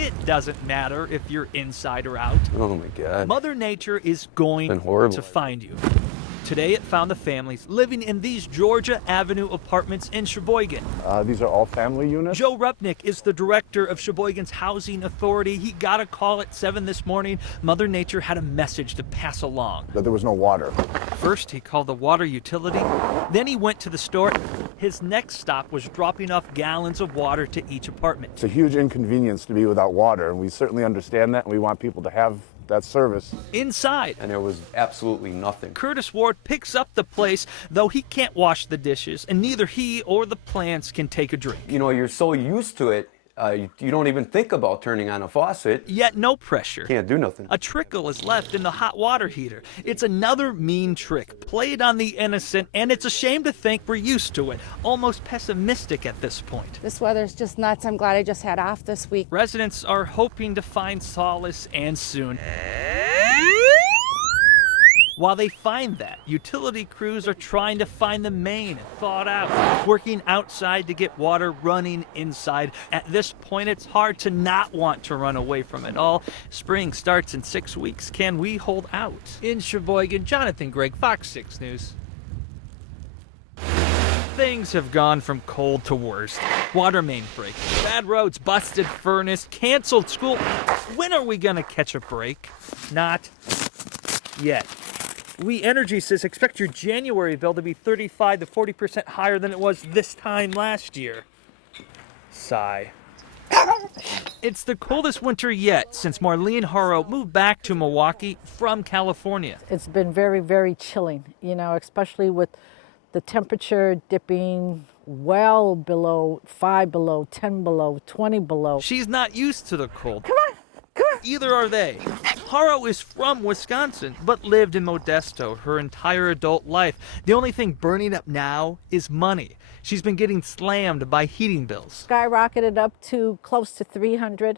It doesn't matter if you're inside or out. Oh my God. Mother Nature is going to find you. Today it found the families living in these Georgia Avenue apartments in Sheboygan. These are all family units? Joe Rupnick is the director of Sheboygan's Housing Authority. He got a call at 7 this morning. Mother Nature had a message to pass along. That there was no water. First, he called the water utility. Then he went to the store. His next stop was dropping off gallons of water to each apartment. It's a huge inconvenience to be without water, and we certainly understand that, and we want people to have that service. Inside, And there was absolutely nothing. Curtis Ward picks up the place, though he can't wash the dishes, and neither he or the plants can take a drink. You know, you're so used to it, you don't even think about turning on a faucet. Yet no pressure. Can't do nothing. A trickle is left in the hot water heater. It's another mean trick played on the innocent, and it's a shame to think we're used to it, almost pessimistic at this point. This weather's just nuts. I'm glad I just had off this week. Residents are hoping to find solace, and soon. While they find that, utility crews are trying to find the main and thaw it out, working outside to get water running inside. At this point, it's hard to not want to run away from it all. Spring starts in 6 weeks. Can we hold out? In Sheboygan, Jonathon, Gregg, Fox 6 News. Things have gone from cold to worst. Water main break, bad roads, busted furnace, canceled school. When are we gonna catch a break? Not yet. We Energy says expect your January bill to be 35 to 40% higher than it was this time last year. Sigh. It's the coldest winter yet since Marlene Haro moved back to Milwaukee from California. It's been very, very chilling, you know, especially with the temperature dipping well below 5 below, 10 below, 20 below. She's not used to the cold. Come on, come on. Either are they. Haro is from Wisconsin, but lived in Modesto her entire adult life. The only thing burning up now is money. She's been getting slammed by heating bills. Skyrocketed up to close to $300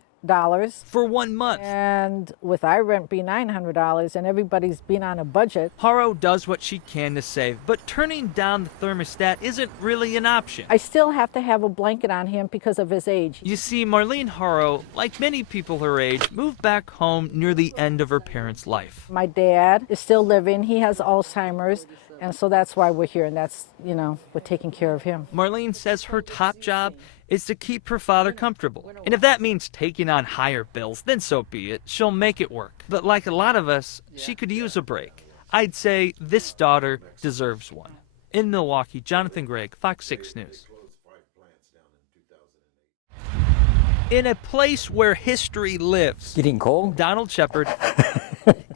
for 1 month. and with our rent being $900 and everybody's been on a budget. Haro does what she can to save, but turning down the thermostat isn't really an option. I still have to have a blanket on him because of his age. You see, Marlene Haro, like many people her age, moved back home near the end of her parents' life. My dad is still living. He has Alzheimer's, and so that's why we're here, and that's, you know, we're taking care of him. Marlene says her top job is to keep her father comfortable. And if that means taking on higher bills, then so be it. She'll make it work. But like a lot of us, she could use a break. I'd say this daughter deserves one. In Milwaukee, Jonathon, Gregg, Fox 6 News. In a place where history lives, Getting cold? Donald Shepard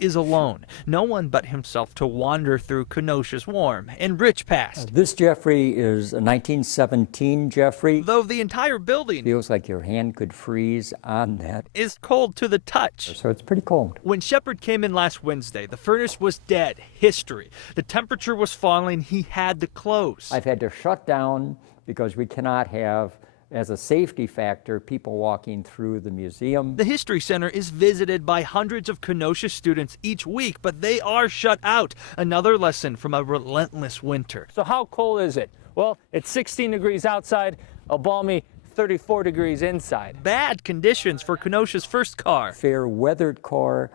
is alone. No one but himself to wander through Kenosha's warm and rich past. This Jeffrey is a 1917 Jeffrey. Though the entire building Feels like your hand could freeze on that. is cold to the touch. So it's pretty cold. When Shepard came in last Wednesday, the furnace was dead. History. The temperature was falling. He had to close. I've had to shut down because we cannot have, as a safety factor, people walking through the museum. The History Center is visited by hundreds of Kenosha students each week, but they are shut out. Another lesson from a relentless winter. So how cold is it? Well, it's 16 degrees outside, a balmy 34 degrees inside. Bad conditions for Kenosha's first car. Fair weathered car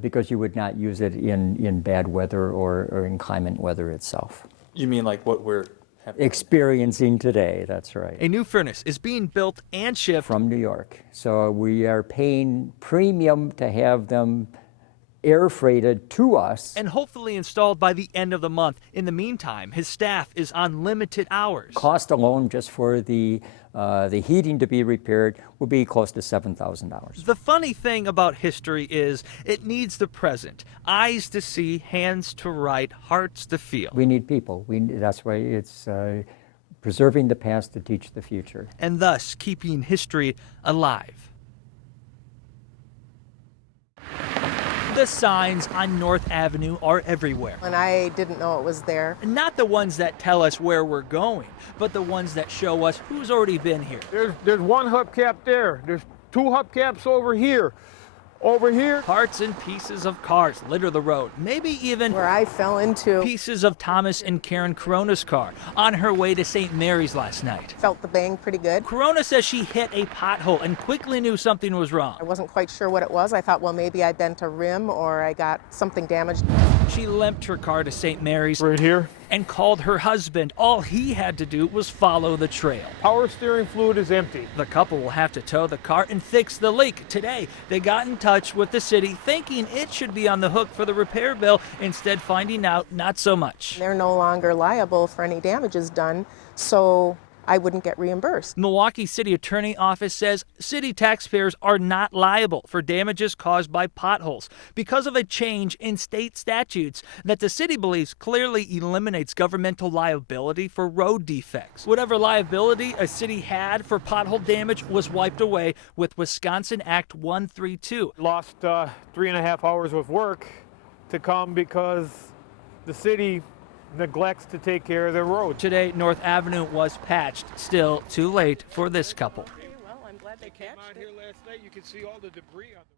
because you would not use it in bad weather or in inclement weather itself. You mean like what we're Experiencing today, that's right. A new furnace is being built and shipped From New York. So we are paying premium to have them air freighted to us. and hopefully installed by the end of the month. In the meantime, his staff is on limited hours. Cost alone just for the heating to be repaired will be close to $7,000. The funny thing about history is it needs the present. Eyes to see, hands to write, hearts to feel. We need people. That's why it's preserving the past to teach the future. And thus keeping history alive. The signs on North Avenue are everywhere. And I didn't know it was there. Not the ones that tell us where we're going, but the ones that show us who's already been here. There's one hubcap there. There's two hubcaps over here. over here. Parts and pieces of cars litter the road, maybe even Where I fell into, pieces of Thomas and Karen Corona's car on her way to St. Mary's last night. felt the bang pretty good. Corona says she hit a pothole and quickly knew something was wrong. I wasn't quite sure what it was. I thought, well, maybe I bent a rim or I got something damaged. She limped her car to St. Mary's Right here. and called her husband. All he had to do was follow the trail. Power steering fluid is empty. The couple will have to tow the car and fix the leak. Today, they got in touch with the city thinking it should be on the hook for the repair bill, instead finding out not so much. They're no longer liable for any damages done, so I wouldn't get reimbursed. Milwaukee City Attorney Office says city taxpayers are not liable for damages caused by potholes because of a change in state statutes that the city believes clearly eliminates governmental liability for road defects. Whatever liability a city had for pothole damage was wiped away with Wisconsin Act 132. Lost 3.5 hours of work to come because the city neglects to take care of their roads. Today, North Avenue was patched. Still too late for this couple. Well, I'm glad they Came out here last night, you can see all the debris on the